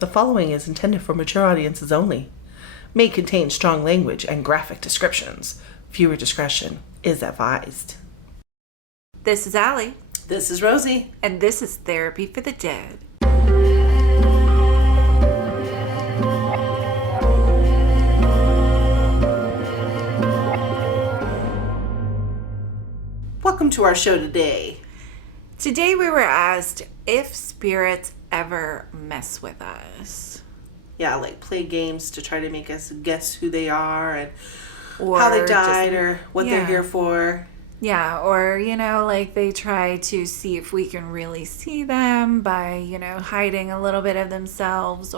The following is intended for mature audiences only. May contain strong language and graphic descriptions. Viewer discretion is advised. This is Allie. This is Rosie. And this is Therapy for the Dead. Welcome to our show today. Today we were asked if spirits ever mess with us. Yeah, like play games to try to make us guess who they are and Or how they died just- or what they're here for. Yeah, or, like they try to see if we can really see them by, hiding a little bit of themselves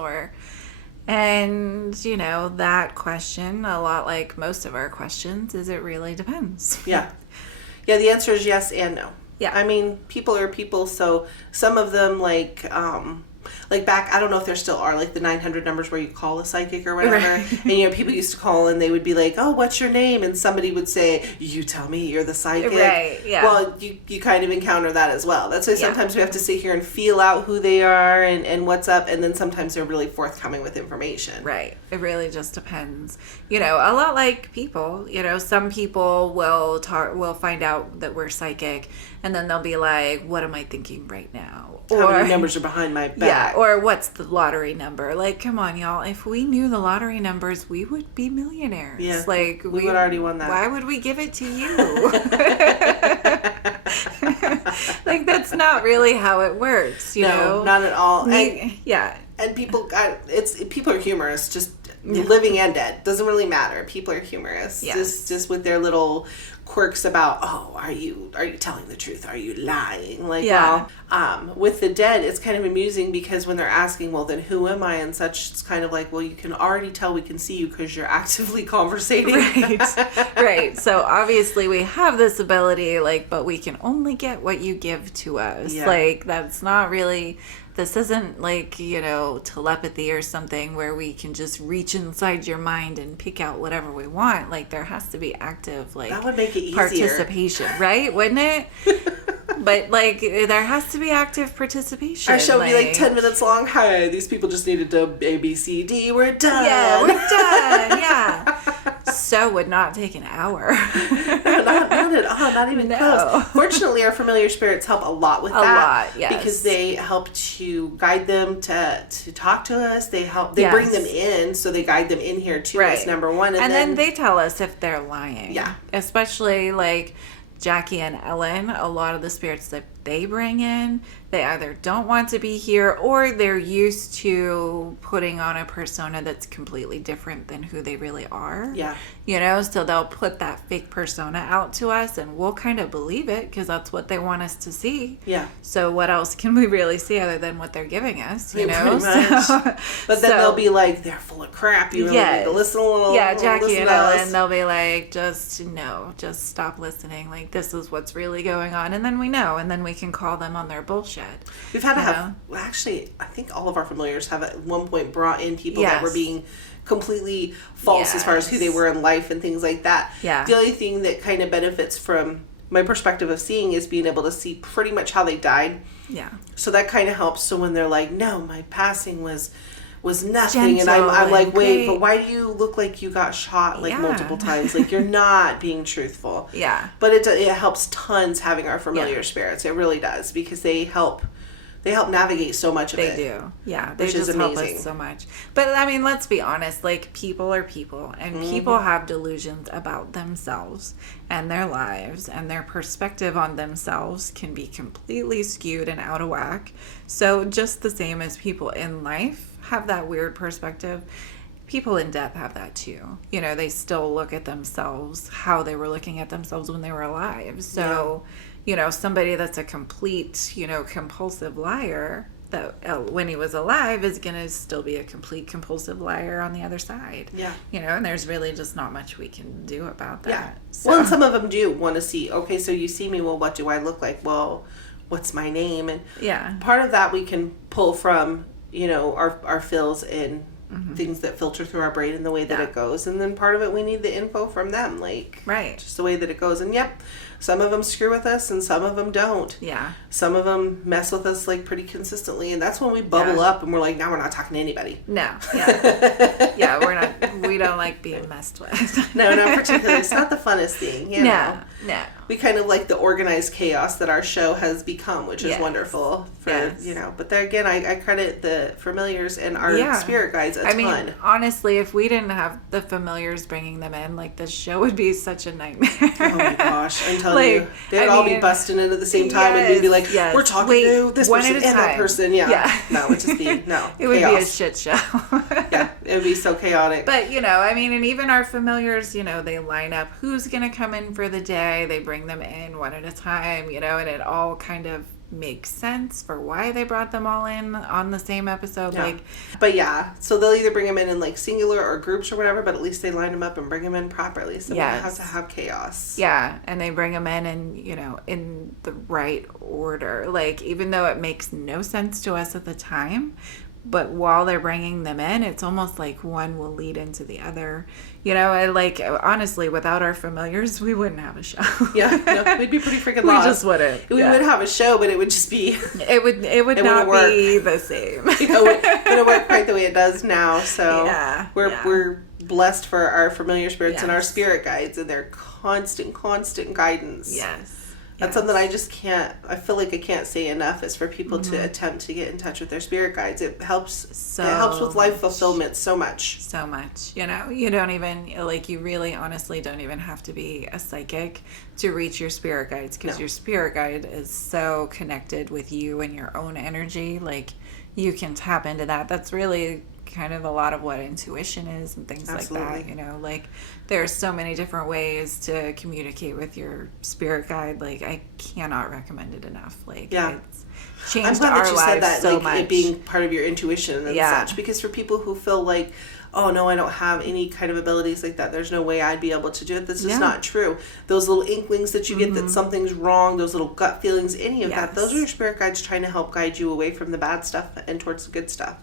and, that question, a lot like most of our questions, is it really depends. Yeah. Yeah, the answer is yes and no. Yeah. I mean, people are people, so some of them, like back, I don't know if there still are, like the 900 numbers where you call a psychic or whatever. Right. And, people used to call and they would be like, oh, what's your name? And somebody would say, you tell me, you're the psychic. Right, yeah. Well, you kind of encounter that as well. That's why sometimes we have to sit here and feel out who they are and what's up. And then sometimes they're really forthcoming with information. Right. It really just depends. A lot like people, some people will find out that we're psychic and then they'll be like, what am I thinking right now? How many numbers are behind my back? Yeah, or what's the lottery number? Like, come on, y'all. If we knew the lottery numbers, we would be millionaires. Yeah, like we would already won that. Why would we give it to you? Like, that's not really how it works, you know? No, not at all. Yeah. And people are humorous, just living and dead. Doesn't really matter. People are humorous. Yes. Just with their little quirks about, oh, are you telling the truth? Are you lying? Like, Yeah. well, with the dead, it's kind of amusing because when they're asking, well, then who am I and such, it's kind of like, well, you can already tell we can see you because you're actively conversating. Right. Right. So obviously we have this ability, but we can only get what you give to us. Yeah. That's not really... This isn't telepathy or something where we can just reach inside your mind and pick out whatever we want. There has to be active, that would make it easier. participation, right? Wouldn't it? But, there has to be active participation. Our show would be 10 minutes long. Hi, these people just needed to A, B, C, D. We're done. Yeah, we're done. Yeah. So would not take an hour. not at all. Not even close. Fortunately, our familiar spirits help a lot with that. A lot, yes. Because they help to guide them to talk to us. They bring them in, so they guide them in here to us, number one. And then they tell us if they're lying. Yeah. Especially Jackie and Ellen, a lot of the spirits that they bring in, they either don't want to be here or they're used to putting on a persona that's completely different than who they really are. Yeah. So they'll put that fake persona out to us and we'll kind of believe it because that's what they want us to see. Yeah. So what else can we really see other than what they're giving us, Pretty much. But then they'll be like, they're full of crap. You really need to listen a little. Yeah, Jackie listen and to Ellen, us. they'll be like, just stop listening. This is what's really going on. And then we know, and then we can call them on their bullshit. We've had to have, actually, I think all of our familiars have at one point brought in people that were being completely false as far as who they were in life and things like that. Yeah. The only thing that kind of benefits from my perspective of seeing is being able to see pretty much how they died. Yeah. So that kind of helps. So when they're like, no, my passing was nothing. Gentle and I'm like, wait, great. but why do you look like you got shot Yeah. multiple times? You're not being truthful. Yeah. But it helps tons having our familiar spirits. It really does because they help navigate so much of it. They do. Yeah. They Which just is help amazing. us so much. But let's be honest, people are people and people have delusions about themselves and their lives and their perspective on themselves can be completely skewed and out of whack. So just the same as people in life have that weird perspective, people in death have that too. They still look at themselves how they were looking at themselves when they were alive. So, somebody that's a complete, compulsive liar that when he was alive is going to still be a complete compulsive liar on the other side. Yeah. And there's really just not much we can do about that. Yeah. So, Well, and some of them do want to see, okay, so you see me, well, what do I look like? Well, what's my name? And yeah. part of that we can pull from, our feels and things that filter through our brain and the way that it goes. And then part of it, we need the info from them, Right. just the way that it goes. And yep, Some of them screw with us and some of them don't. Yeah. Some of them mess with us like pretty consistently, and that's when we bubble up and we're like, now we're not talking to anybody. No. Yeah. Yeah, we don't like being messed with. No, not particularly. It's not the funnest thing. You know? No. We kind of like the organized chaos that our show has become, which is wonderful. But there again, I credit the familiars and our spirit guides a ton. I mean, honestly, if we didn't have the familiars bringing them in, like, the show would be such a nightmare. Oh my gosh, I'm telling you. They'd all be busting in at the same time and we'd be like, we're talking to this person and that person. Yeah. No, it would just be, it would be a shit show. It would be so chaotic. But, and even our familiars, they line up who's going to come in for the day. They bring them in one at a time, and it all kind of makes sense for why they brought them all in on the same episode. So they'll either bring them in like singular or groups or whatever, but at least they line them up and bring them in properly, so we don't have to have chaos. And they bring them in and in the right order, like, even though it makes no sense to us at the time, but while they're bringing them in, it's almost like one will lead into the other. Honestly, without our familiars, we wouldn't have a show. We'd be pretty freaking lost. We just wouldn't. We would have a show, but it would just be... It would not be the same. It wouldn't work quite the way it does now, so we're blessed for our familiar spirits and our spirit guides and their constant guidance. That's something I feel like I can't say enough, is for people to attempt to get in touch with their spirit guides. It helps with life fulfillment so much. So much. You don't even, you really honestly don't even have to be a psychic to reach your spirit guides, because your spirit guide is so connected with you and your own energy. Like, you can tap into that. That's really kind of a lot of what intuition is and things like that. There's so many different ways to communicate with your spirit guide. Like, I cannot recommend it enough. It's changed our lives so much. It being part of your intuition and such, because for people who feel like, oh no, I don't have any kind of abilities like that, there's no way I'd be able to do it, that's just not true. Those little inklings that you get that something's wrong, those little gut feelings, any of that, those are your spirit guides trying to help guide you away from the bad stuff and towards the good stuff.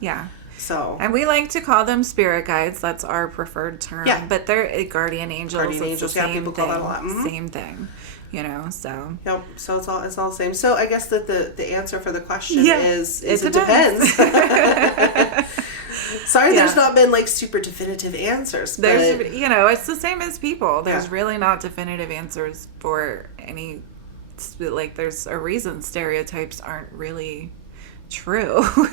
And we like to call them spirit guides. That's our preferred term. But they're guardian angels. People call that a lot. Same thing. So. Yep. So it's all the same. So I guess that the answer for the question is it depends. Sorry, there's not been super definitive answers. There's, it's the same as people. There's really not definitive answers for any. There's a reason stereotypes aren't really true. So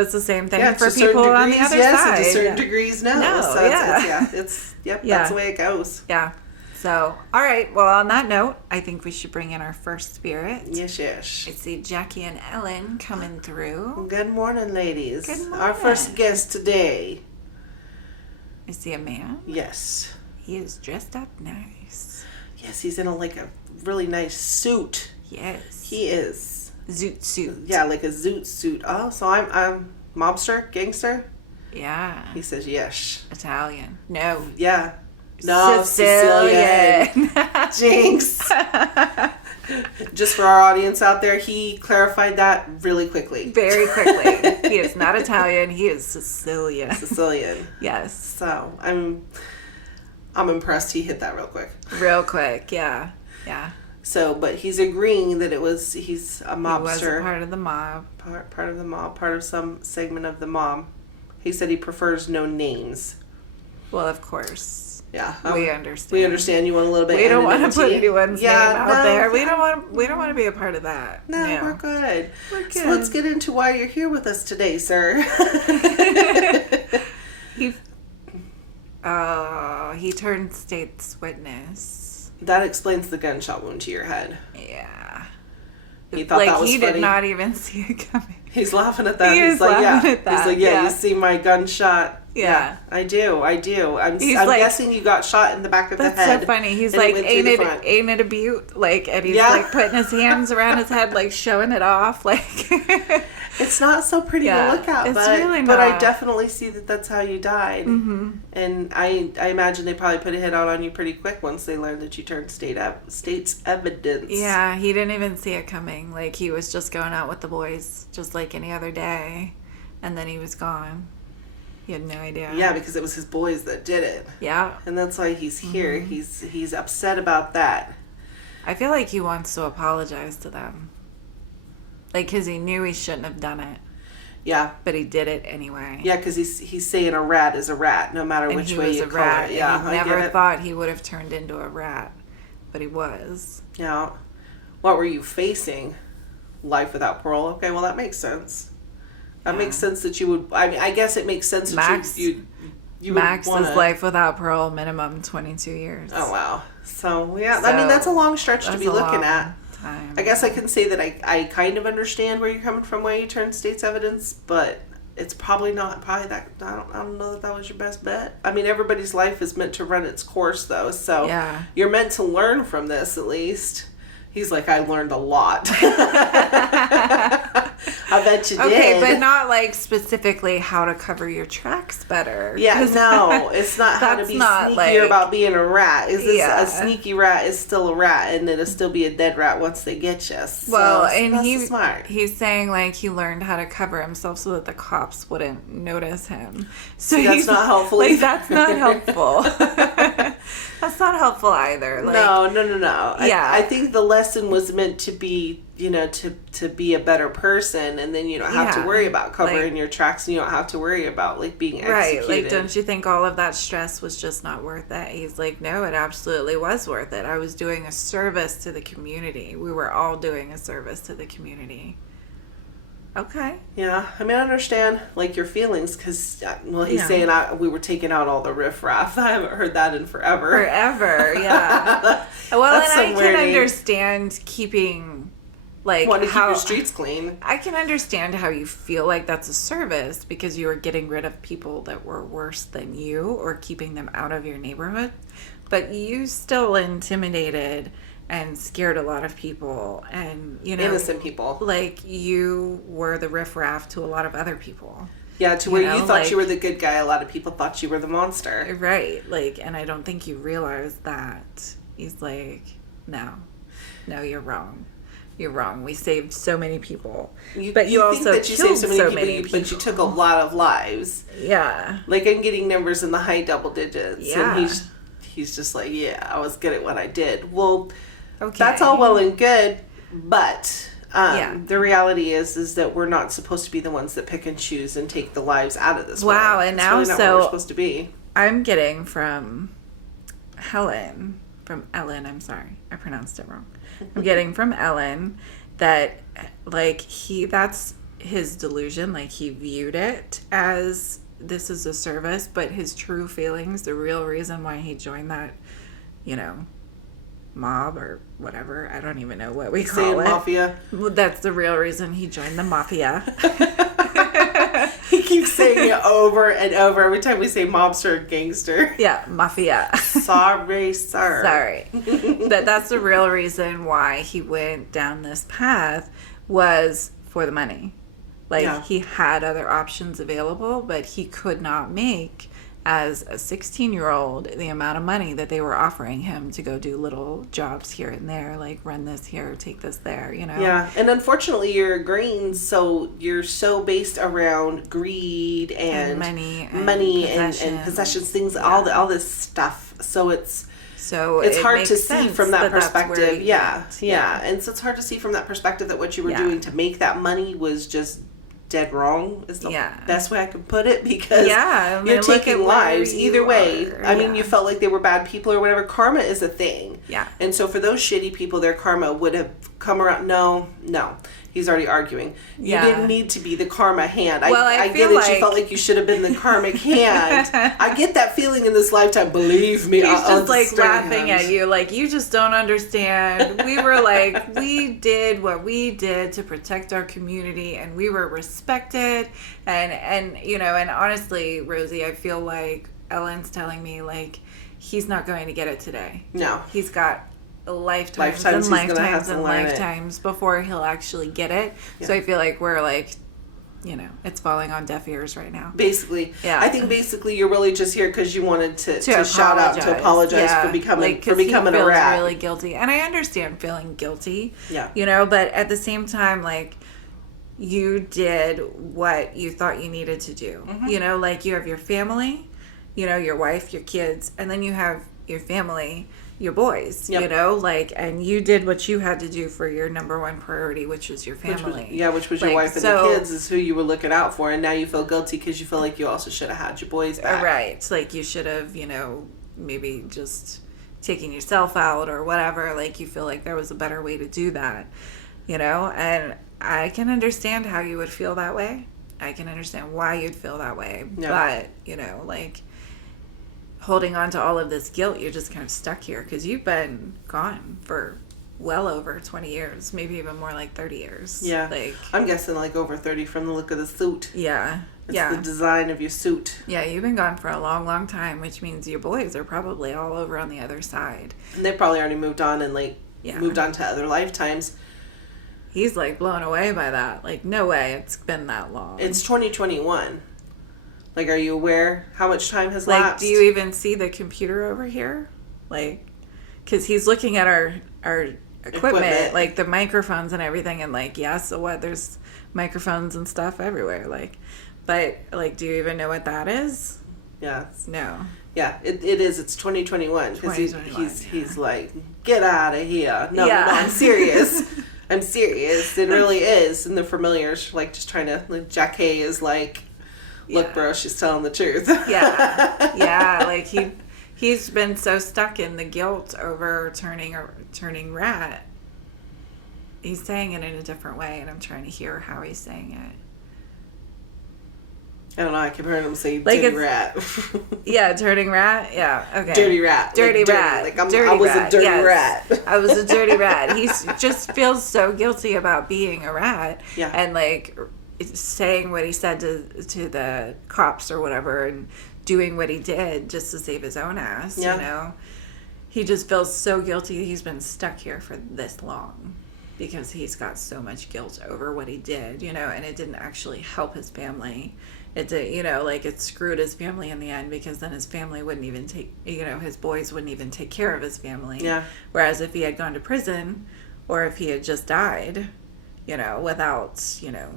it's the same thing for people on the other side. And to certain degrees no. That's the way it goes. So, all right, well, on that note, I think we should bring in our first spirit. Yes. I see Jackie and Ellen coming through. Good morning, ladies. Good morning. Our first guest today. Is he a man? Yes. He is dressed up nice. Yes, he's in a really nice suit. Yes. He is. Zoot suit. Yeah, like a zoot suit. Oh, so I'm mobster, gangster? Yeah. He says yes. Italian. No. Yeah. No, Sicilian. Jinx. Just for our audience out there, he clarified that really quickly. Very quickly. He is not Italian. He is Sicilian. Yes. So I'm impressed he hit that real quick. Real quick, yeah. So, but he's agreeing that he's a mobster. He was a part of the mob. Part of the mob, part of some segment of the mob. He said he prefers no names. Well, of course. Yeah. We understand. We understand you want a little bit of We don't want to put anyone's name out there. We don't want to be a part of that. No, we're good. So let's get into why you're here with us today, sir. He turned state's witness. That explains the gunshot wound to your head. Yeah. He thought that was funny. He did not even see it coming. He's laughing at that. He's laughing at that. He's like, you see my gunshot. Yeah, I do. I'm guessing you got shot in the back of the head. That's so funny. He's like, ain't it a beaut? And he's putting his hands around his head, showing it off. It's not so pretty to look at, it's really not. But I definitely see that that's how you died. Mm-hmm. And I imagine they probably put a hit out on you pretty quick once they learned that you turned state's evidence. Yeah, he didn't even see it coming. He was just going out with the boys, just like any other day, and then he was gone. He had no idea. Yeah, because it was his boys that did it. Yeah. And that's why he's here. He's upset about that. I feel like he wants to apologize to them. Like, because he knew he shouldn't have done it. Yeah. But he did it anyway. Yeah, because he's saying a rat is a rat, no matter which way you call it. Yeah, and he never thought he would have turned into a rat. But he was. Yeah. What were you facing? Life without parole? Okay, well, that makes sense. That makes sense that you would... I mean, I guess it makes sense that you Max is life without parole, minimum 22 years. Oh, wow. So, yeah, I mean, that's a long stretch to be looking at. Time. I guess I can say that I kind of understand where you're coming from when you turn state's evidence, but it's probably that... I don't know that was your best bet. I mean, everybody's life is meant to run its course, though, so you're meant to learn from this, at least. He's like, I learned a lot. I bet you did. Okay, but not like specifically how to cover your tracks better. Yeah, no, it's not how to be sneakier about being a rat. A sneaky rat is still a rat, and it'll still be a dead rat once they get you. So, well, and smart. He's saying like he learned how to cover himself so that the cops wouldn't notice him. So that's not helpful. Like, that's not helpful. That's not helpful either. Like, no. Yeah, I think the lesson was meant to be, to be a better person, and then you don't have to worry about covering your tracks, and you don't have to worry about like being executed. Right? Like, don't you think all of that stress was just not worth it? He's like, no, it absolutely was worth it. I was doing a service to the community. We were all doing a service to the community. Okay. Yeah, I mean, I understand like your feelings because, he's saying we were taking out all the riffraff. I haven't heard that in forever. Forever, yeah. Well, and I can understand keeping, like, want to keep your streets clean. I can understand how you feel like that's a service because you were getting rid of people that were worse than you or keeping them out of your neighborhood, but you still intimidated and scared a lot of people, and innocent people. Like, you were the riffraff to a lot of other people. Yeah, to where you thought you were the good guy, a lot of people thought you were the monster. Right, like, and I don't think you realized that. He's like, no, you're wrong. You're wrong. We saved so many people, but you also think that you saved so many people, but you took a lot of lives. Yeah, like I'm getting numbers in the high double digits. Yeah, and he's just like, yeah, I was good at what I did. Well. Okay. That's all well and good, but the reality is that we're not supposed to be the ones that pick and choose and take the lives out of this world. Wow, and now really not what we're supposed to be. I'm getting from Ellen, I'm sorry, I pronounced it wrong. I'm getting from Ellen that like that's his delusion, like he viewed it as this is a service, but his true feelings, the real reason why he joined that, mob or whatever, I don't even know what we call it. Mafia. Well, that's the real reason he joined the mafia. He keeps saying it over and over every time we say mobster or gangster. Yeah, mafia. Sorry, sir. Sorry. That's the real reason why he went down this path was for the money. Like, he had other options available, but he could not make, as a 16-year-old, the amount of money that they were offering him to go do little jobs here and there, like run this here, take this there, Yeah, and unfortunately you're green, so you're so based around greed and money and possessions, things, all this stuff. So it's hard to see from that perspective. Yeah. And so it's hard to see from that perspective that what you were doing to make that money was just dead wrong is the best way I can put it, because you're taking lives either way. I mean, you felt like they were bad people or whatever. Karma is a thing. Yeah. And so for those shitty people, their karma would have come around. No. He's already arguing. You didn't need to be the karma hand. I get it. You felt like you should have been the karmic hand. I get that feeling in this lifetime. Believe me. He's just like laughing at you. Like, you just don't understand. We were like, we did what we did to protect our community, and we were respected. And and honestly, Rosie, I feel like Ellen's telling me, like, he's not going to get it today. No. He's got lifetimes and lifetimes before he'll actually get it. So I feel like we're like, it's falling on deaf ears right now. Basically. Yeah. I think basically you're really just here because you wanted to shout out, to apologize for becoming a rat. He feels really guilty. And I understand feeling guilty. Yeah. But at the same time, like, you did what you thought you needed to do. Mm-hmm. You know, like you have your family, you know, your wife, your kids, and then you have your family, your boys, you know, like, and you did what you had to do for your number one priority, which was your family. Which was your wife and the kids is who you were looking out for. And now you feel guilty because you feel like you also should have had your boys back. Right. It's like you should have, you know, maybe just taking yourself out or whatever. Like you feel like there was a better way to do that, you know, and I can understand how you would feel that way. I can understand why you'd feel that way. Yeah. But, you know, like holding on to all of this guilt, you're just kind of stuck here because you've been gone for well over 20 years, maybe even more like 30 years. Yeah. Like I'm guessing like over 30 from the look of the suit. Yeah. It's the design of your suit. Yeah, you've been gone for a long, long time, which means your boys are probably all over on the other side. And they probably already moved on and like moved on to other lifetimes. He's like blown away by that. Like, no way it's been that long. It's 2021. Like, are you aware how much time has lapsed? Like, do you even see the computer over here? Like, because he's looking at our equipment, like the microphones and everything, and like, yeah, so what? There's microphones and stuff everywhere. Like, but like, do you even know what that is? Yeah. No. Yeah, it is. It's 2021 because he's like, get out of here. No, I'm serious. I'm serious. It really is. And the familiars like just trying to. Like, Jackie is like, look, bro, she's telling the truth. Yeah. Like he's been so stuck in the guilt over turning rat. He's saying it in a different way, and I'm trying to hear how he's saying it. I don't know. I keep hearing him say dirty rat. Yeah, turning rat. Yeah, okay. Dirty rat. Dirty rat. Like I was a dirty rat. I was a dirty rat. He just feels so guilty about being a rat. Yeah. And like saying what he said to the cops or whatever, and doing what he did just to save his own ass. Yeah. You know, he just feels so guilty. He's been stuck here for this long because he's got so much guilt over what he did. You know, and it didn't actually help his family. It did, you know, like it screwed his family in the end because then his family wouldn't even his boys wouldn't even take care of his family. Yeah. Whereas if he had gone to prison or if he had just died, you know, without, you know,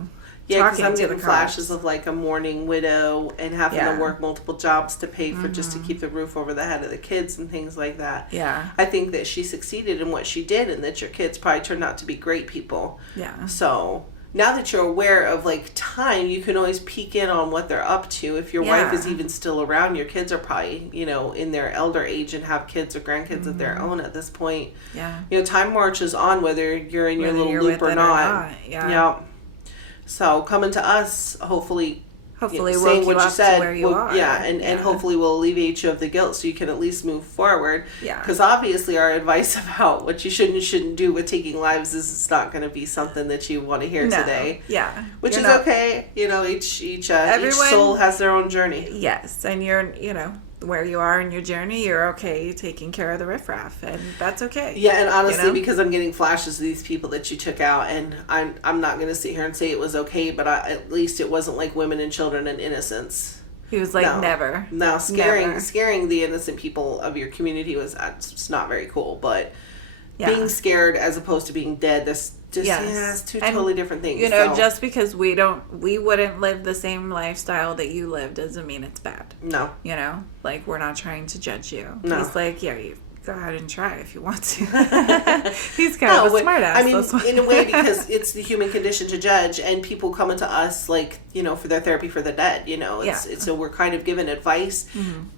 because I'm getting flashes of like a mourning widow and having to work multiple jobs to pay for just to keep the roof over the head of the kids and things like that. Yeah. I think that she succeeded in what she did and that your kids probably turned out to be great people. Yeah. So now that you're aware of like time, you can always peek in on what they're up to. If your wife is even still around, your kids are probably, you know, in their elder age and have kids or grandkids of their own at this point. Yeah. You know, time marches on whether you're in your little loop or not. Yeah. So coming to us, hopefully saying what you said, where you are. And hopefully will alleviate you of the guilt so you can at least move forward. Yeah. Because obviously our advice about what you should and shouldn't do with taking lives is not going to be something that you want to hear today. Yeah. Which is okay. You know, each soul has their own journey. Yes. And you're, you know, where you are in your journey, you're okay taking care of the riffraff, and that's okay. Yeah, and honestly, because I'm getting flashes of these people that you took out, and I'm not going to sit here and say it was okay, but at least it wasn't like women and children and innocents. He was like, never. No, scaring the innocent people of your community was just not very cool, but being scared as opposed to being dead, it's two totally different things. You know, just because we wouldn't live the same lifestyle that you lived doesn't mean it's bad. No. You know, like we're not trying to judge you. No. He's like, you go ahead and try if you want to. He's kind of a smart ass. I mean, in a way, because it's the human condition to judge, and people coming to us, like, you know, for their therapy for the dead, you know. It's so we're kind of given advice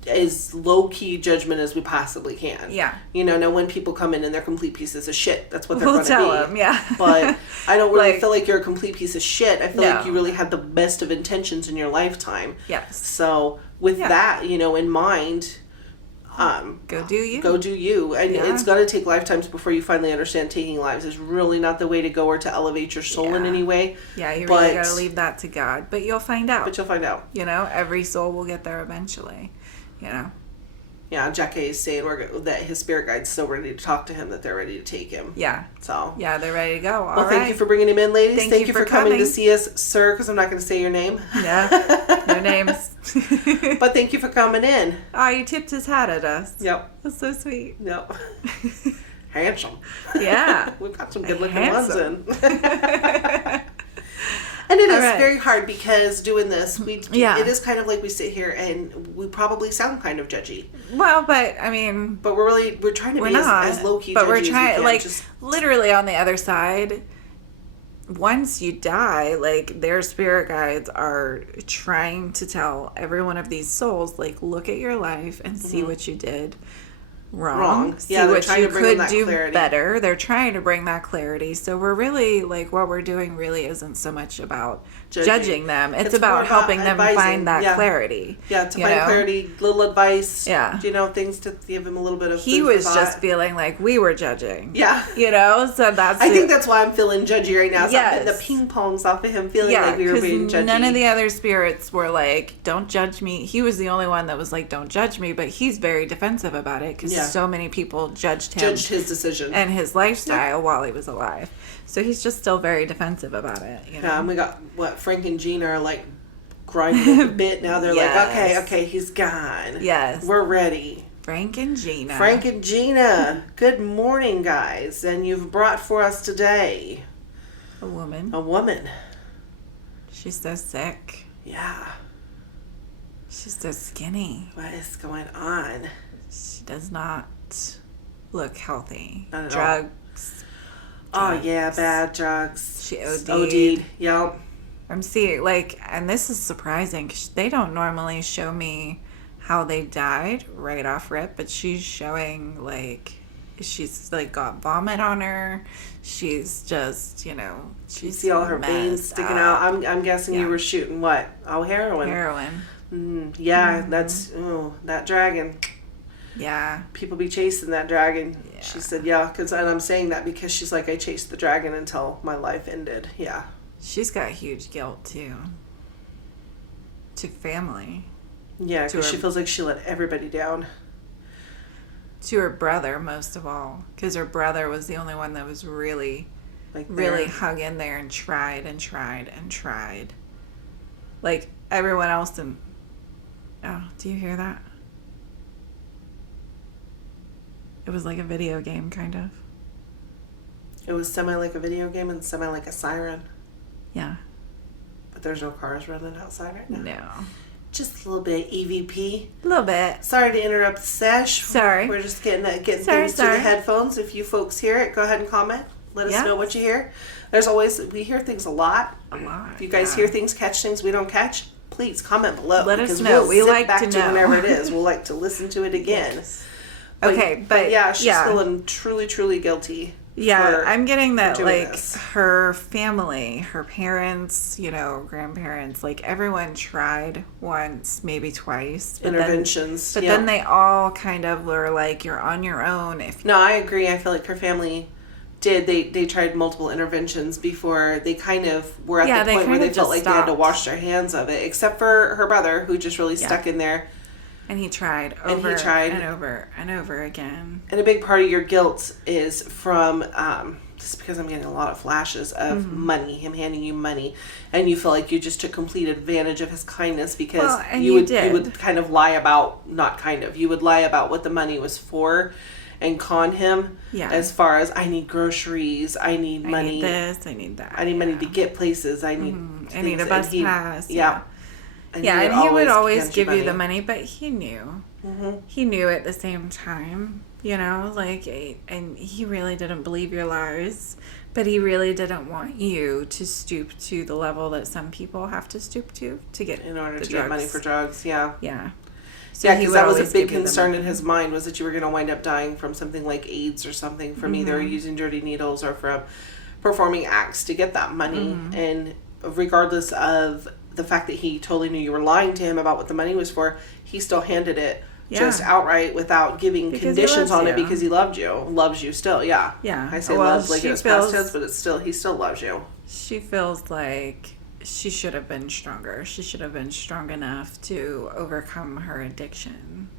as low-key judgment as we possibly can. Yeah. You know, now when people come in and they're complete pieces of shit, that's what they're going to be. We'll tell them, yeah. But I don't really feel like you're a complete piece of shit. I feel like you really had the best of intentions in your lifetime. Yes. So with that, you know, in mind... go do you. Go do you. And it's going to take lifetimes before you finally understand taking lives is really not the way to go or to elevate your soul in any way. Yeah, you really got to leave that to God. But you'll find out. You know, every soul will get there eventually. You know. Yeah, Jackie is saying that his spirit guide's so ready to talk to him that they're ready to take him. Yeah. So. Yeah, they're ready to go. Well, thank you for bringing him in, ladies. Thank you for coming to see us, sir, because I'm not going to say your name. Yeah, no names. But thank you for coming in. Oh, you tipped his hat at us. Yep. That's so sweet. Yep. Handsome. Yeah. We've got some good-looking ones in. And it is very hard because doing this, it is kind of like we sit here and we probably sound kind of judgy. Well, but I mean, but we're trying to be as low key. But we're trying, like, literally on the other side. Once you die, like, their spirit guides are trying to tell every one of these souls, like, look at your life and see what you did wrong. See what you could do better. They're trying to bring that clarity. So we're really, like, what we're doing really isn't so much about judging them. It's about helping them find that clarity. Yeah, to find clarity, little advice. Yeah. Things to give him a little bit of He was just feeling like we were judging. Yeah. So that's I think that's why I'm feeling judgy right now. So I'm getting the ping pongs off of him feeling like we were being judgy. None of the other spirits were like, don't judge me. He was the only one that was like, don't judge me, but he's very defensive about it because so many people judged his decision and his lifestyle while he was alive. So he's just still very defensive about it. Yeah, and we got Frank and Gina are like grinding a bit now. They're like, okay, he's gone. Yes, we're ready. Frank and Gina. Good morning, guys. And you've brought for us today a woman. She's so sick. Yeah. She's so skinny. What is going on? She does not look healthy. Not at Drugs. Oh, yeah, bad drugs. She OD'd. Yep. I'm seeing, like, and this is surprising because they don't normally show me how they died right off rip, but she's showing, like, she's, like, got vomit on her. She's just, she's you see all her veins sticking out. I'm guessing you were shooting what? Oh, heroin. That's, that dragon. Yeah. People be chasing that dragon. Yeah. She said, and I'm saying that because she's like, I chased the dragon until my life ended. Yeah. She's got huge guilt, too. To family. Yeah, because she feels like she let everybody down. To her brother, most of all. Because her brother was the only one that was really hung in there and tried and tried and tried. Like, everyone else didn't. Oh, do you hear that? It was like a video game, kind of. It was semi like a video game and semi like a siren. Yeah. But there's no cars running outside right now. No. Just a little bit EVP. A little bit. Sorry to interrupt the sesh. Sorry. We're just getting things through the headphones. If you folks hear it, go ahead and comment. Let us know what you hear. We hear things a lot. If you guys hear things, catch things we don't catch, please comment below. Let us know. We like to know. Whenever it is. We'll like to listen to it again. Yes. But she's feeling truly, truly guilty. Yeah, I'm getting that, like, her family, her parents, grandparents, like, everyone tried once, maybe twice. Interventions. But then they all kind of were like, you're on your own. No, I agree. I feel like her family did. They tried multiple interventions before they kind of were at the point where they felt like they had to wash their hands of it, except for her brother, who just really stuck in there. And he tried over and over and over again. And a big part of your guilt is from, just because I'm getting a lot of flashes of money, him handing you money. And you feel like you just took complete advantage of his kindness because you would kind of lie about, you would lie about what the money was for and con him as far as, I need groceries, I need money. I need this, I need that. I need money to get places, I need a bus pass. Yeah. And he would always give you the money, but he knew. Mm-hmm. He knew at the same time, and he really didn't believe your lies, but he really didn't want you to stoop to the level that some people have to stoop to get in order to get money for drugs. Yeah. Yeah. So because that was a big concern in his mind, was that you were going to wind up dying from something like AIDS or something, from either using dirty needles or from performing acts to get that money. And regardless of the fact that he totally knew you were lying to him about what the money was for, he still handed it just outright without giving conditions on it because he loves you still. Yeah. I say love like it was past tense, but he still loves you. She feels like she should have been stronger. She should have been strong enough to overcome her addiction.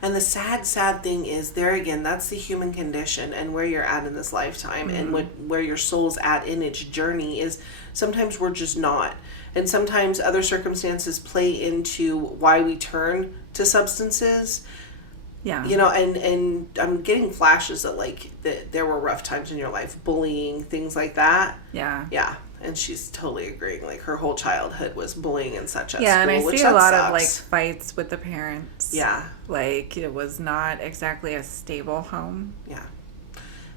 And the sad thing is, there again, that's the human condition and where you're at in this lifetime and where your soul's at in its journey is sometimes we're just not. And sometimes other circumstances play into why we turn to substances. Yeah. And I'm getting flashes that, like, that there were rough times in your life, bullying, things like that. Yeah. Yeah. And she's totally agreeing. Like, her whole childhood was bullying and such at school. Yeah, and I see a lot of, like, sucks. fights with the parents. Yeah. Like, it was not exactly a stable home. Yeah.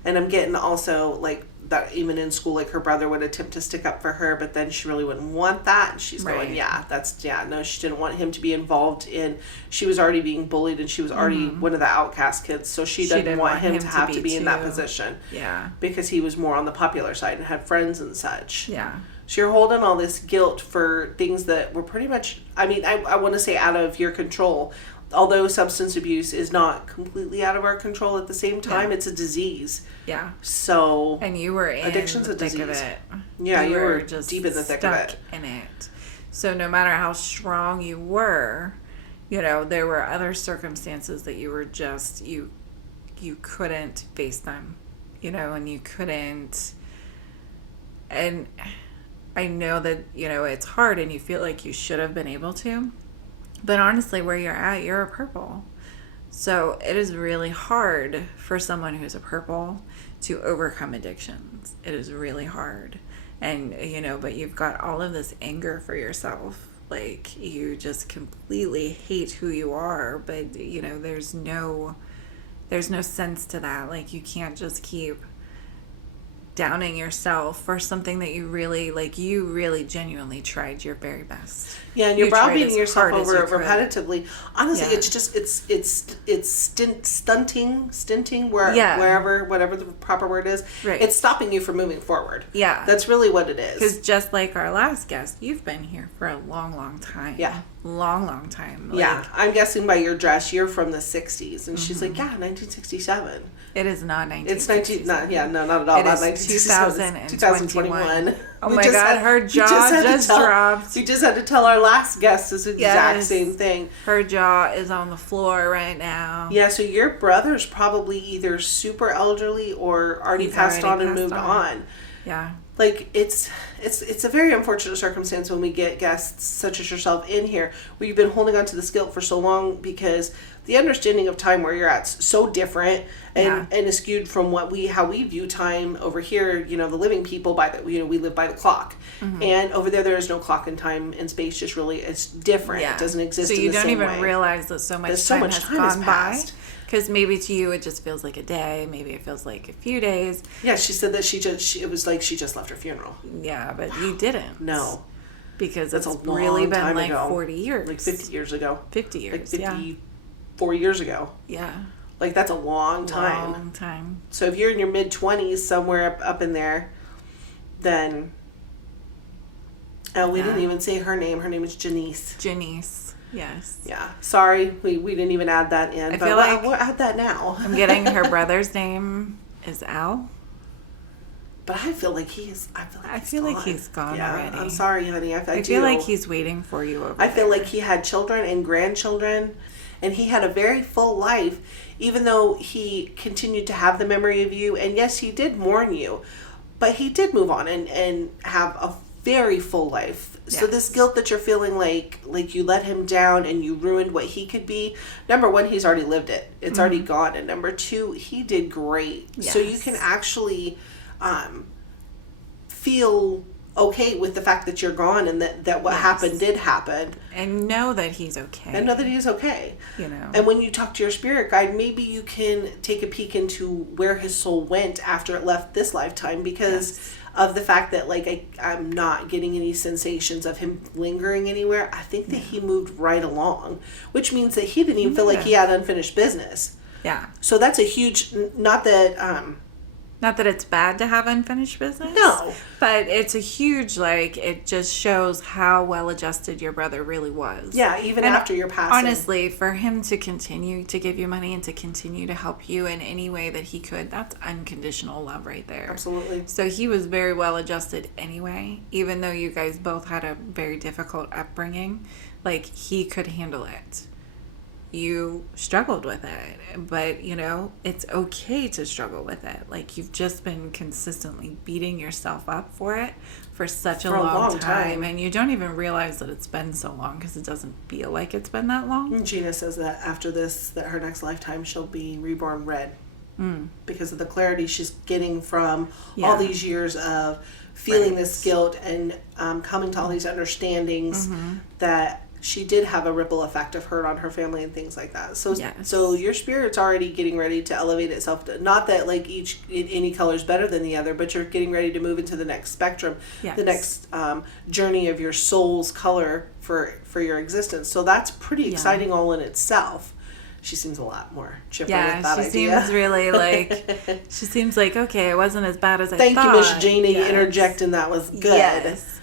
And I'm getting also, like, that even in school, like, her brother would attempt to stick up for her, but then she really wouldn't want that. And she's going, no, she didn't want him to be involved in, she was already being bullied and she was already one of the outcast kids. So she didn't want him to have to be in that position. Yeah. Because he was more on the popular side and had friends and such. Yeah. So you're holding all this guilt for things that were pretty much, I mean, I want to say out of your control. Although substance abuse is not completely out of our control, at the same time, it's a disease. Yeah. So. And you were in addiction's the a thick disease. of it. Yeah, you were just deep in the thick of it. in it. So no matter how strong you were, you know, there were other circumstances that you were just, you couldn't face them, you know, and you couldn't. And I know that, you know, it's hard and you feel like you should have been able to. But honestly, where you're at, you're a purple. So it is really hard for someone who's a purple to overcome addictions. It is really hard. And, you know, but you've got all of this anger for yourself. Like, you just completely hate who you are. But, you know, there's no sense to that. Like, you can't just keep downing yourself for something that you really, like, you really genuinely tried your very best. Yeah, and you're browbeating yourself over it repetitively. Honestly, it's just, it's stinting wherever, whatever the proper word is. Right. It's stopping you from moving forward. Yeah. That's really what it is. Because just like our last guest, you've been here for a long, long time. Yeah. Long time. Like, yeah. I'm guessing by your dress, you're from the 60s. And she's like, yeah, 1967. It is not 1967. It's not at all. It not is 2021. Oh my God, her jaw just dropped. We just had to tell our last guest this exact same thing. Her jaw is on the floor right now. Yeah, so your brother's probably either super elderly or already passed on and moved on. Yeah. Like, it's a very unfortunate circumstance when we get guests such as yourself in here, where you've been holding on to this guilt for so long because the understanding of time where you're at's so different and is skewed from how we view time over here. You know, the living people we live by the clock, and over there is no clock in time and space. Just really, it's different. Yeah. It doesn't exist. So you in the don't same even way. realize that so much time has gone by. Because maybe to you it just feels like a day. Maybe it feels like a few days. Yeah, she said that it was like she just left her funeral. Yeah, but you didn't. No. Because it's really been like 40 years. Like 50 years ago. 50 years, like 54 years ago. Yeah. Like, that's a long time. Long time. So if you're in your mid-20s, somewhere up in there, then... Oh, we didn't even say her name. Her name is Janice. Janice. Yes. Yeah. Sorry, we didn't even add that in. But we'll add that now. I'm getting her brother's name is Al. But I feel like he's gone already. I'm sorry, honey. I feel like he's waiting for you over I feel like he had children and grandchildren, and he had a very full life, even though he continued to have the memory of you. And yes, he did mourn you, but he did move on and have a very full life. Yes. So this guilt that you're feeling like you let him down and you ruined what he could be. Number one, he's already lived it. It's already gone. And number two, he did great. Yes. So you can actually feel okay with the fact that you're gone and that what happened did happen. And know that he's okay. And know that he's okay. You know. And when you talk to your spirit guide, maybe you can take a peek into where his soul went after it left this lifetime, because of the fact that, like, I'm not getting any sensations of him lingering anywhere. I think that he moved right along, which means that he didn't even feel like he had unfinished business. Yeah. So that's a huge, not that it's bad to have unfinished business. No. But it's a huge, like, it just shows how well adjusted your brother really was. Yeah, even after your passing. Honestly, for him to continue to give you money and to continue to help you in any way that he could, that's unconditional love right there. Absolutely. So he was very well adjusted anyway, even though you guys both had a very difficult upbringing. Like, he could handle it. You struggled with it, but you know, it's okay to struggle with it. Like, you've just been consistently beating yourself up for it for such a long time, and you don't even realize that it's been so long because it doesn't feel like it's been that long. Gina says that after this, that her next lifetime she'll be reborn red. because of the clarity she's getting from all these years of feeling this guilt and coming to all these understandings that she did have a ripple effect of hurt on her family and things like that. So so your spirit's already getting ready to elevate itself. Not that like any color is better than the other, but you're getting ready to move into the next spectrum, the next journey of your soul's color for your existence. So that's pretty exciting all in itself. She seems a lot more chipper with that idea. Yeah, she seems really like, she seems like, okay, it wasn't as bad as I thought. Thank you, Miss Janie, interjecting. That was good. Yes.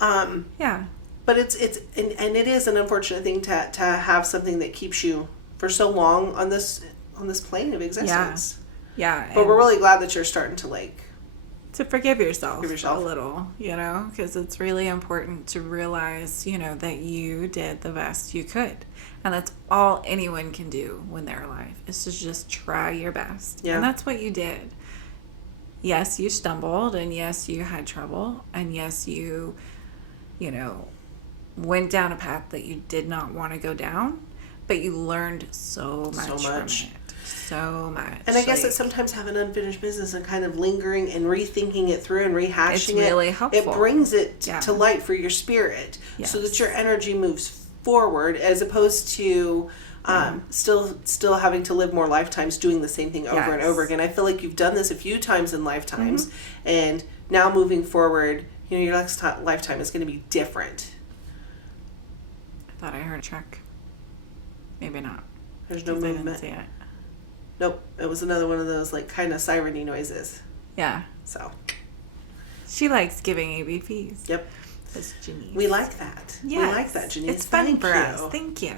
Yeah. But it's and it is an unfortunate thing to have something that keeps you for so long on this plane of existence. Yeah. But we're really glad that you're starting to forgive yourself a little, because it's really important to realize, that you did the best you could. And that's all anyone can do when they're alive, is to just try your best. Yeah. And that's what you did. Yes, you stumbled, and yes, you had trouble, and yes, you went down a path that you did not want to go down, but you learned so much from it. So much. And I guess that sometimes having unfinished business and kind of lingering and rethinking it through and rehashing it's really helpful. It brings it to light for your spirit so that your energy moves forward, as opposed to still having to live more lifetimes doing the same thing over and over again. I feel like you've done this a few times in lifetimes, and now moving forward, your next lifetime is going to be different. I thought I heard a truck. Maybe not. There's no movement. I didn't see it. Nope. It was another one of those like kind of siren-y noises. Yeah. So. She likes giving ABPs. Yep. That's Janice. We like that. Yes. We like that, Janice. It's fun for us. Thank you.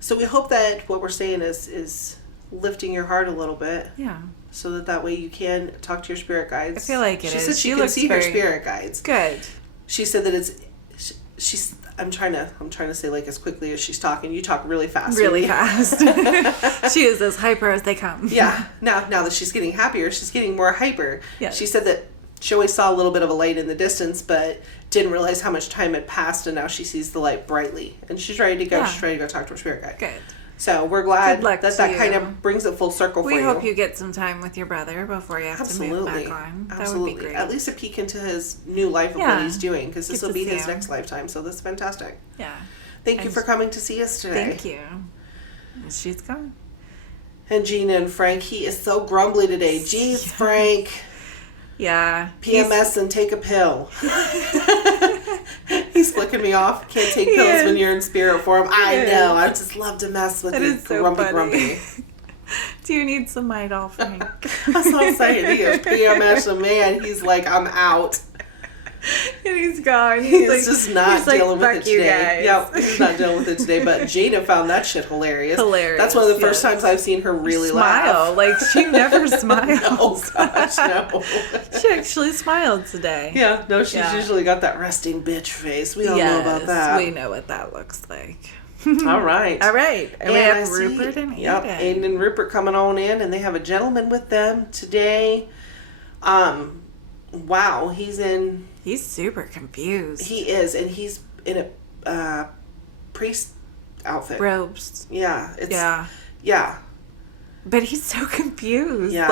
So we hope that what we're saying is lifting your heart a little bit. Yeah. So that way you can talk to your spirit guides. I feel like it is. She said she can see her spirit guides. Good. She said that she's. I'm trying to say like as quickly as she's talking. You talk really fast. Really fast. She is as hyper as they come. Yeah. Now that she's getting happier, she's getting more hyper. Yes. She said that she always saw a little bit of a light in the distance, but didn't realize how much time had passed, and now she sees the light brightly. And she's ready to go. Yeah. She's ready to go talk to her spirit guide. Good. So we're glad that kind of brings it full circle for you. We hope you get some time with your brother before you have to move back on. That would be great. At least a peek into his new life of what he's doing, because this will be his next lifetime. So this is fantastic. Yeah. Thank you for coming to see us today. Thank you. She's gone. And Gina and Frank, he is so grumbly today. Jeez, Frank. Yeah. PMS and take a pill. He's flicking me off. Can't take pills when you're in spirit form. I know. I just love to mess with you. So grumpy. Do you need some Midol, Frank? That's what I'm saying. He is PMS and man, he's like, I'm out. And he's gone. He's like, just not dealing with it today. Guys. Yeah, he's not dealing with it today. But Jada found that shit hilarious. That's one of the first times I've seen her really laugh. Like, she never smiles. Oh, gosh, no. She actually smiled today. Yeah, no, she's usually got that resting bitch face. We all know about that. We know what that looks like. All right. And we have Rupert and Aiden. Yep, Aiden and Rupert coming on in, and they have a gentleman with them today. Wow, he's super confused. He is, and he's in a priest outfit. Robes. Yeah. Yeah. But he's so confused. Yeah.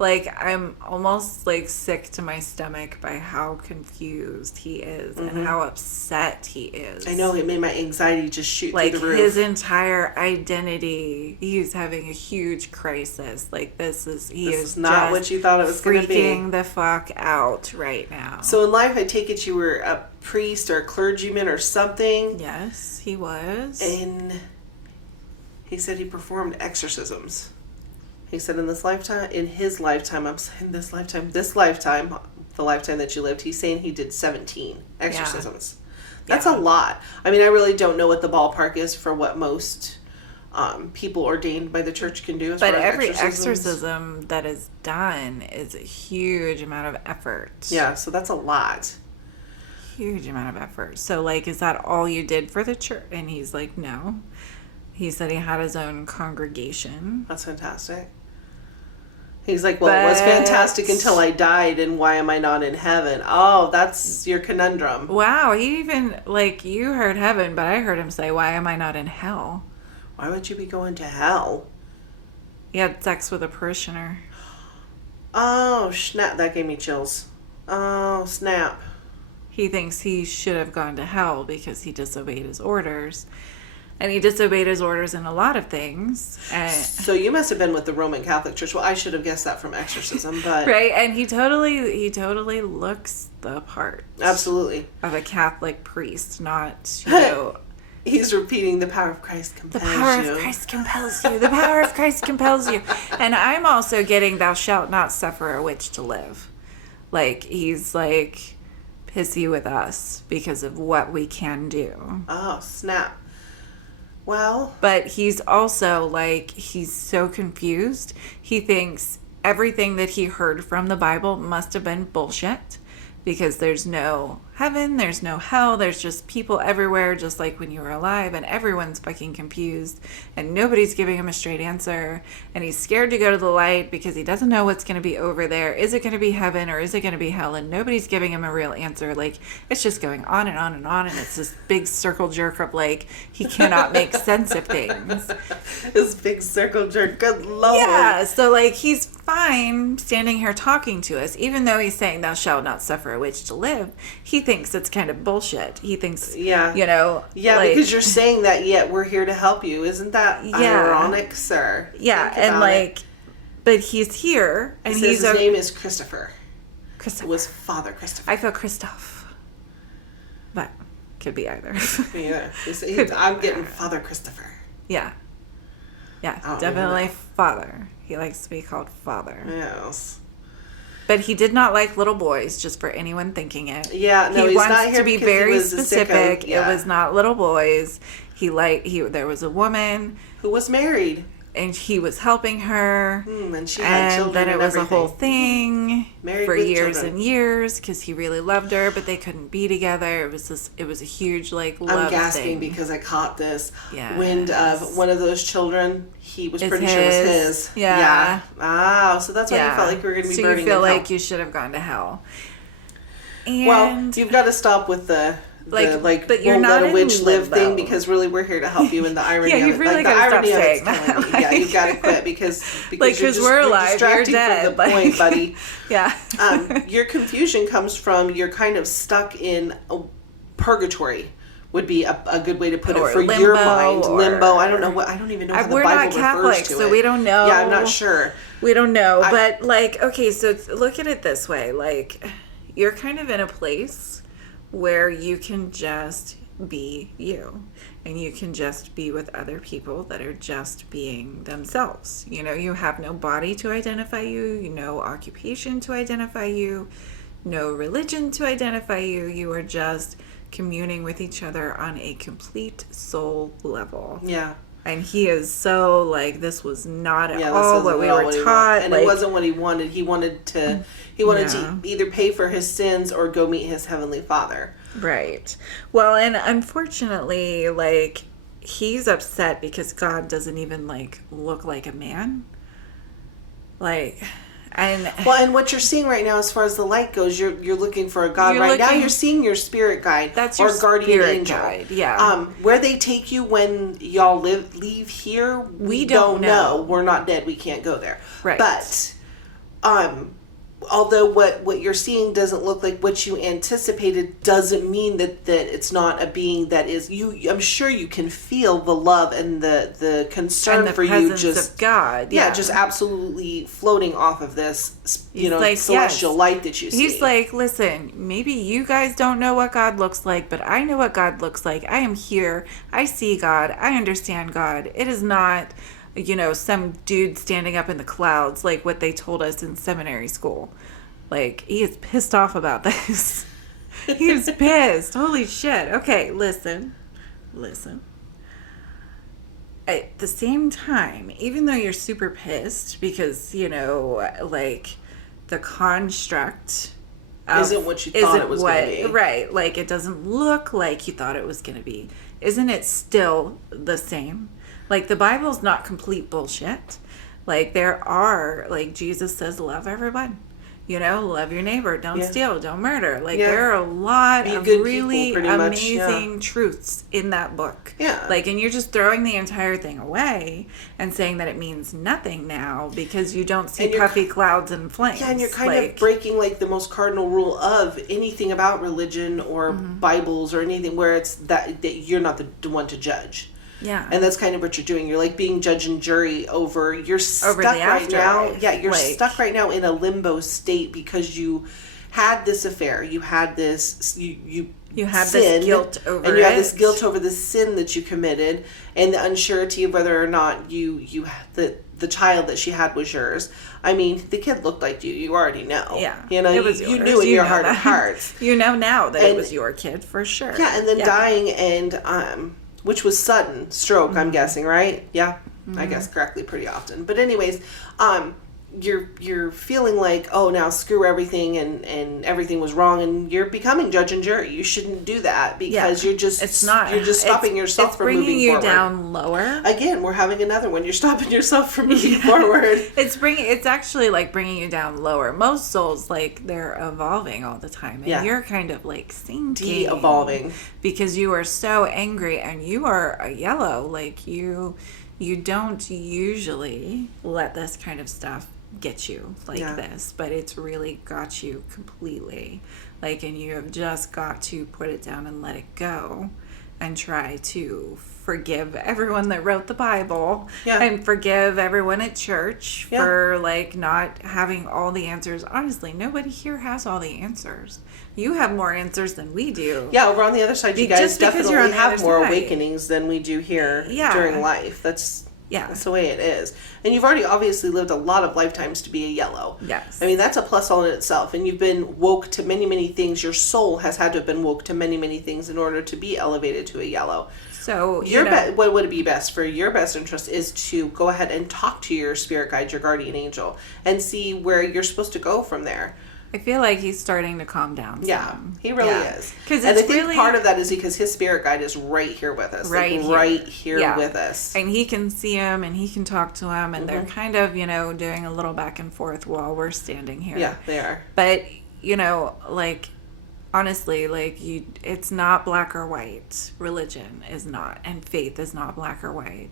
I'm almost sick to my stomach by how confused he is and how upset he is. I know, it made my anxiety just shoot through the roof. His entire identity, he's having a huge crisis. This is not what you thought it was going to be. Freaking the fuck out right now. So in life, I take it you were a priest or a clergyman or something. Yes, he was. And he said he performed exorcisms. He said in his lifetime, the lifetime that you lived, he's saying he did 17 exorcisms. Yeah. That's a lot. I mean, I really don't know what the ballpark is for what most people ordained by the church can do. But every exorcism that is done is a huge amount of effort. Yeah, so that's a lot. Huge amount of effort. So, is that all you did for the church? And he's like, no. He said he had his own congregation. That's fantastic. He's like, well, it was fantastic until I died, and why am I not in heaven? Oh, that's your conundrum. Wow, he even, you heard heaven, but I heard him say, why am I not in hell? Why would you be going to hell? He had sex with a parishioner. Oh, snap. That gave me chills. Oh, snap. He thinks he should have gone to hell because he disobeyed his orders. And he disobeyed his orders in a lot of things. So you must have been with the Roman Catholic Church. Well, I should have guessed that from exorcism, but... Right, and he totally looks the part. Absolutely. Of a Catholic priest, not, you know... He's repeating, the power of Christ compels you. The power of Christ compels you. The power of Christ compels you. And I'm also getting, thou shalt not suffer a witch to live. Like, he's like pissy with us because of what we can do. Oh, snap. Well. But he's also like, he's so confused. He thinks everything that he heard from the Bible must have been bullshit. Because there's no heaven, there's no hell, there's just people everywhere, just like when you were alive, and everyone's fucking confused, and nobody's giving him a straight answer, and he's scared to go to the light because he doesn't know what's going to be over there. Is it going to be heaven, or is it going to be hell? And nobody's giving him a real answer. Like, it's just going on and on and on, and it's this big circle jerk of, like, he cannot make sense of things. This big circle jerk, good lord. Yeah, so, like, he's fine standing here talking to us, even though he's saying, thou shalt not suffer a witch to live. He thinks it's kind of bullshit. He thinks, you know. Yeah, like, because you're saying that, yet we're here to help you. Isn't that ironic, sir? Yeah, and like, but he's here, and his name is Christopher. It was Father Christopher. I feel Christoph. But, could be either. Yeah, I'm getting Father Christopher. Yeah. Yeah, definitely Father. He likes to be called Father. Yes. But he did not like little boys, just for anyone thinking it. Yeah, no, he wants not here to be very specific. Yeah. It was not little boys. There was a woman who was married, and he was helping her. And she had children. And then it was a whole thing for years children. And years because he really loved her, but they couldn't be together. It was a huge love I'm gasping thing. Because I caught this wind of one of those children. He was pretty sure it was his. Yeah. Oh, so that's why you felt like you were going to be burning in hell. So you feel like you should have gone to hell. And well, you've got to stop with the but you're won't not let a witch in live limbo. thing, because really we're here to help you, and the irony yeah, of you it. really the irony of it's that. killing me. Yeah, you've got to quit because you're just, we're alive, distracting you're dead. From the point, buddy. Yeah. Your confusion comes from you're kind of stuck in purgatory. Would be a good way to put it for your mind. Limbo. I don't know what. I don't even know how the Bible refers to it. We're not Catholic, so we don't know. Yeah, I'm not sure. We don't know, but okay, so look at it this way: like, you're kind of in a place where you can just be you, and you can just be with other people that are just being themselves. You know, you have no body to identify you, no occupation to identify you, no religion to identify you. You are just communing with each other on a complete soul level. Yeah. And he is so like, this was not at all what we were taught. And it wasn't what he wanted. He wanted to either pay for his sins or go meet his heavenly Father. Right. Well, and unfortunately, like, he's upset because God doesn't even look like a man. And what you're seeing right now, as far as the light goes, you're looking for a God. Now you're seeing your spirit guide. That's your guardian angel. Guide, yeah. Where they take you when y'all leave here, we don't know. We're not dead. We can't go there. Right. But, although what you're seeing doesn't look like what you anticipated, doesn't mean that it's not a being that is you. I'm sure you can feel the love and the concern and the for you, just of God. Yeah, just absolutely floating off of this, celestial light that you see. He's like, listen, maybe you guys don't know what God looks like, but I know what God looks like. I am here. I see God. I understand God. It is not, some dude standing up in the clouds like what they told us in seminary school. Like, he is pissed off about this. He is pissed. Holy shit. Okay, listen. At the same time, even though you're super pissed because, the construct isn't what you thought it was going to be. Right. Like, it doesn't look like you thought it was going to be. Isn't it still the same? Like, the Bible's not complete bullshit. Like, there are, Jesus says, love everyone. love your neighbor, don't steal, don't murder. Like, there are a lot of really amazing truths in that book. Yeah. Like, and you're just throwing the entire thing away and saying that it means nothing now because you don't see puffy clouds and flames. Yeah, and you're kind of breaking, like, the most cardinal rule of anything about religion or Bibles or anything where it's that you're not the one to judge. Yeah. And that's kind of what you're doing. You're like being judge and jury you're stuck right now. Yeah, you're stuck right now in a limbo state because you had this affair. You had this you had this guilt over and you had this guilt over the sin that you committed and the unsurety of whether or not the child that she had was yours. I mean, the kid looked like you. You already know. Yeah. It was yours. You knew in your heart of hearts. You know now that it was your kid for sure. Yeah, and then dying and which was sudden stroke, I'm guessing, right? Yeah, I guess correctly pretty often. But anyways, you're feeling like, oh, now screw everything and everything was wrong, and you're becoming judge and jury. You shouldn't do that because you're just stopping yourself from moving forward. It's bringing you down lower. Again, we're having another one. You're stopping yourself from moving forward. It's actually like bringing you down lower. Most souls, like, they're evolving all the time, and you're kind of like sinking, de-evolving because you are so angry, and you are a yellow. Like, you don't usually let this kind of stuff get you like this, but it's really got you completely, like, and you have just got to put it down and let it go and try to forgive everyone that wrote the Bible and forgive everyone at church for, like, not having all the answers. Honestly, nobody here has all the answers. You have more answers than we do. Yeah, over on the other side, you guys definitely have more awakenings than we do here during life. That's the way it is. And you've already obviously lived a lot of lifetimes to be a yellow. Yes. I mean, that's a plus all in itself. And you've been woke to many, many things. Your soul has had to have been woke to many, many things in order to be elevated to a yellow. So, what would be best for your best interest is to go ahead and talk to your spirit guide, your guardian angel, and see where you're supposed to go from there. I feel like he's starting to calm down. Yeah, he really is. And I think part of that is because his spirit guide is right here with us. Right here with us. And he can see him and he can talk to him, and they're kind of, doing a little back and forth while we're standing here. Yeah, they are. But, like, honestly, like, it's not black or white. Religion is not, and faith is not black or white.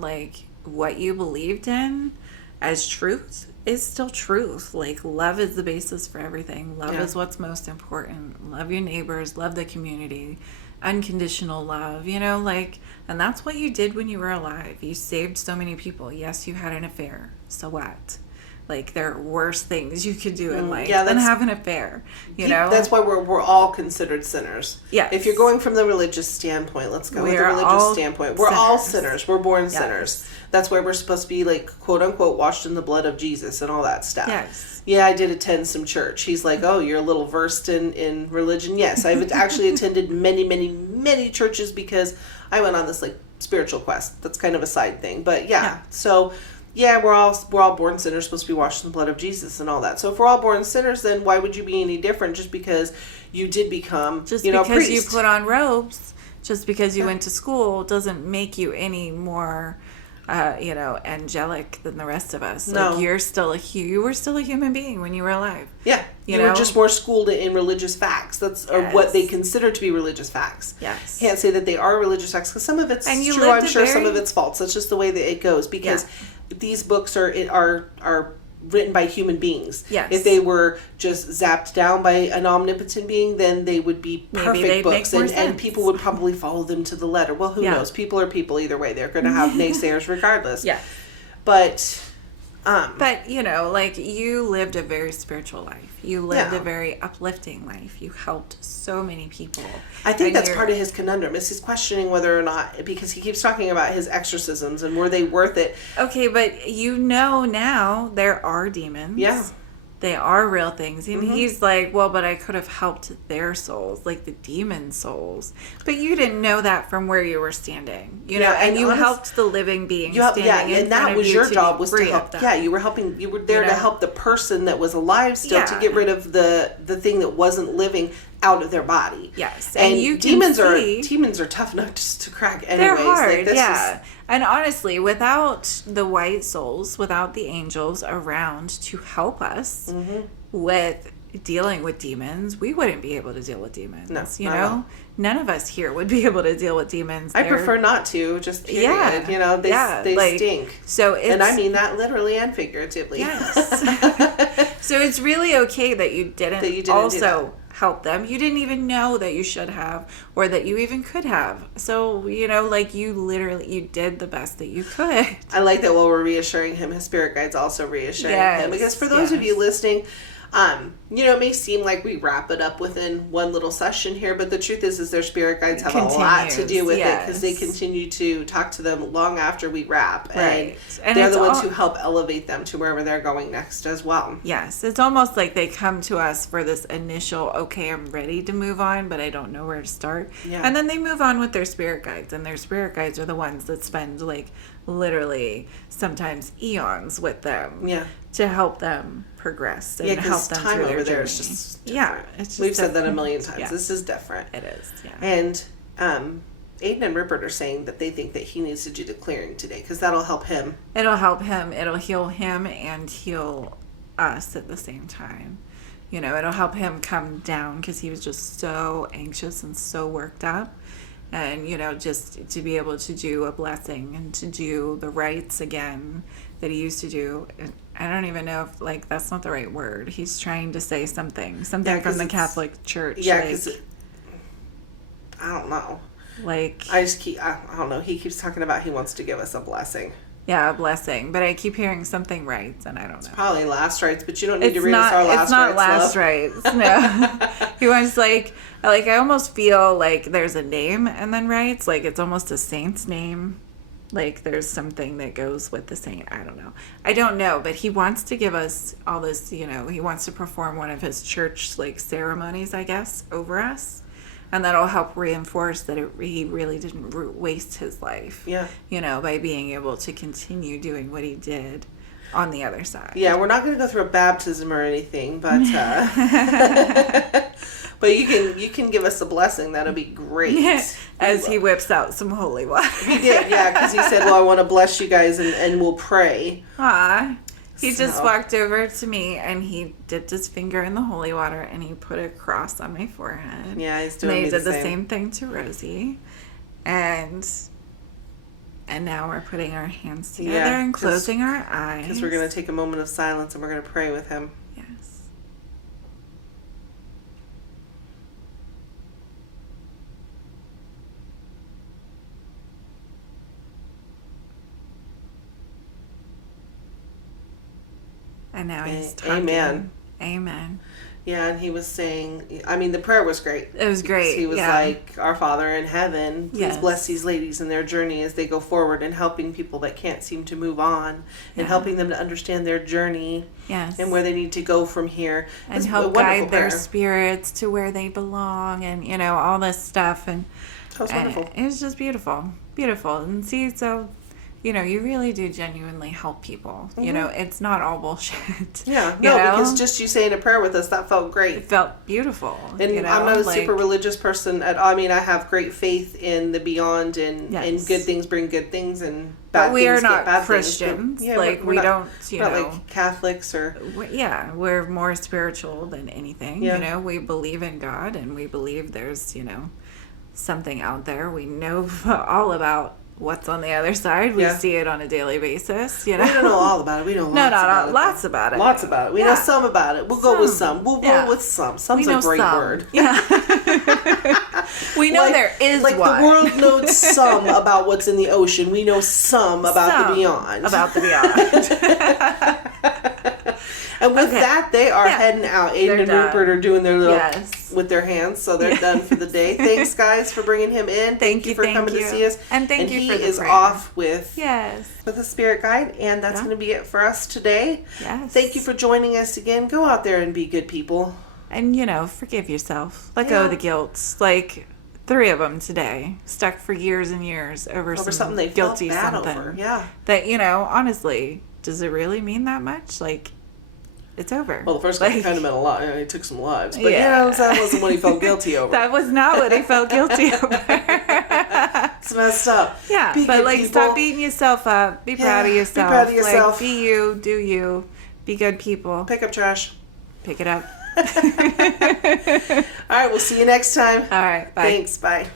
Like, what you believed in as truth is still truth. Like, love is the basis for everything. Love is what's most important. Love your neighbors, love the community, unconditional love, and that's what you did when you were alive. You saved so many people. Yes, you had an affair. So what? Like, there are worse things you could do in life than have an affair, That's why we're all considered sinners. Yes. If you're going from the religious standpoint, let's go with the religious standpoint. We're all sinners. We're born sinners. That's why we're supposed to be, like, quote unquote, washed in the blood of Jesus and all that stuff. Yes. Yeah, I did attend some church. He's like, oh, you're a little versed in religion. Yes, I've actually attended many, many, many churches because I went on this, like, spiritual quest. That's kind of a side thing. But so... Yeah, we're all born sinners, supposed to be washed in the blood of Jesus and all that. So if we're all born sinners, then why would you be any different just because you did become, just because priest? You put on robes, just because you went to school doesn't make you any more, angelic than the rest of us. No. Like, you were still a human being when you were alive. Yeah, you were just more schooled in religious facts. Or what they consider to be religious facts. Yes. Can't say that they are religious facts because some of it's true. I'm sure some of it's false. That's just the way that it goes because these books are written by human beings. Yes. If they were just zapped down by an omnipotent being, then they would be perfect books, and people would probably follow them to the letter. Well, who knows? People are people either way. They're going to have naysayers regardless. Yeah. But you lived a very spiritual life. You lived a very uplifting life. You helped so many people. I think that's part of his conundrum. Is he's questioning whether or not, because he keeps talking about his exorcisms and were they worth it. Okay, but now there are demons. Yeah. They are real things. And he's like, well, but I could have helped their souls, like the demon souls. But you didn't know that from where you were standing, and you helped the living being standing in and that was your job, was to help them. Yeah, you were there to help the person that was alive still to get rid of the thing that wasn't living out of their body. Yes. And you demons are tough nuts to crack anyways. They're hard, and honestly, without the white souls, without the angels around to help us, with dealing with demons, we wouldn't be able to deal with demons. No, you know, none of us here would be able to deal with demons. I prefer not to, just period. Yeah, you know, they like, stink. So and I mean that literally and figuratively. Yes. So it's really okay that you didn't also help them. You didn't even know that you should have, or that you even could have. So, you know, like you did the best that you could. I like that while we're reassuring him, his spirit guide's also reassuring him. Because for those of you listening, you know, it may seem like we wrap it up within one little session here, but the truth is their spirit guides have a lot to do with it, because they continue to talk to them long after we wrap. And they're the ones who help elevate them to wherever they're going next as well. Yes. It's almost like they come to us for this initial, okay, I'm ready to move on, but I don't know where to start. Yeah. And then they move on with their spirit guides, and their spirit guides are the ones that spend like literally sometimes eons with them to help them progress and help them time through their over there journey. Is just it's just we've said that a million times. Yeah. This is different. It is. Yeah. And Aiden and Rupert are saying that they think that he needs to do the clearing today, because that'll help him. It'll help him. It'll heal him and heal us at the same time. You know, it'll help him come down, because he was just so anxious and so worked up. And, you know, just to be able to do a blessing and to do the rites again that he used to do. I don't even know if, like, that's not the right word. He's trying to say something from the Catholic Church. Yeah, because I don't know. Like, I don't know. He keeps talking about he wants to give us a blessing. Yeah, a blessing. But I keep hearing something rites, and I don't know. It's probably last rites, but you don't need to read us our last rites. It's not last rites, no. He wants, like, I almost feel like there's a name and then rites. Like, it's almost a saint's name. Like, there's something that goes with the saint. I don't know. But he wants to give us all this, you know, he wants to perform one of his church, like, ceremonies, I guess, over us. And that'll help reinforce that he really didn't waste his life. Yeah. You know, by being able to continue doing what he did on the other side. Yeah, we're not going to go through a baptism or anything, but but you can give us a blessing. That'll be great. As he whips out some holy water. He did, yeah, because he said, well, I want to bless you guys and we'll pray. He just walked over to me and he dipped his finger in the holy water and he put a cross on my forehead. Yeah, he's doing the same. And he did the same thing to Rosie. And now we're putting our hands together and closing our eyes. Because we're going to take a moment of silence and we're going to pray with him. Yes. And now he's talking. Amen. Yeah, and he was saying, I mean, the prayer was great. It was great. He was like, Our Father in heaven, please bless these ladies in their journey as they go forward, and helping people that can't seem to move on, and helping them to understand their journey and where they need to go from here. And help guide their spirits to where they belong, and, you know, all this stuff. And that was wonderful. It was just beautiful. Beautiful. And see, so... You know, you really do genuinely help people. Mm-hmm. You know, it's not all bullshit. Yeah, because just you saying a prayer with us, that felt great. It felt beautiful. And you know, I'm not a super religious person at all. I mean, I have great faith in the beyond, and good things bring good things, and bad things get bad things. But we are not Christians. Like, we don't, you know. Like Catholics or... We're more spiritual than anything. Yeah. You know, we believe in God, and we believe there's, you know, something out there. We know all about what's on the other side. We see it on a daily basis, you know. We don't know all about it. We know lots about it. Lots about it. We know some about it. We'll go with some. We'll roll with some. Some's a great word. Yeah. We know there is one. Like the world knows some about what's in the ocean. We know some about the beyond. And with that, they are heading out. Aiden and Rupert are doing their little with their hands, so they're done for the day. Thanks, guys, for bringing him in. Thank you for coming to see us. And thank you for the prayer. He is off with a spirit guide, and that's going to be it for us today. Yes. Thank you for joining us again. Go out there and be good people. And, you know, forgive yourself. Let go of the guilt. Like 3 of them today, stuck for years and years over something they guilty felt bad something. Over. Yeah. That, you know, honestly, does it really mean that much? Like, it's over. Well, the first guy kind of meant a lot. He took some lives. But, you know, that wasn't what he felt guilty over. That was not what he felt guilty over. It's messed up. Yeah, but, like, people. Stop beating yourself up. Be proud of yourself. Be proud of yourself. Like, be you. Do you. Be good people. Pick up trash. Pick it up. All right, we'll see you next time. All right, bye. Thanks, bye.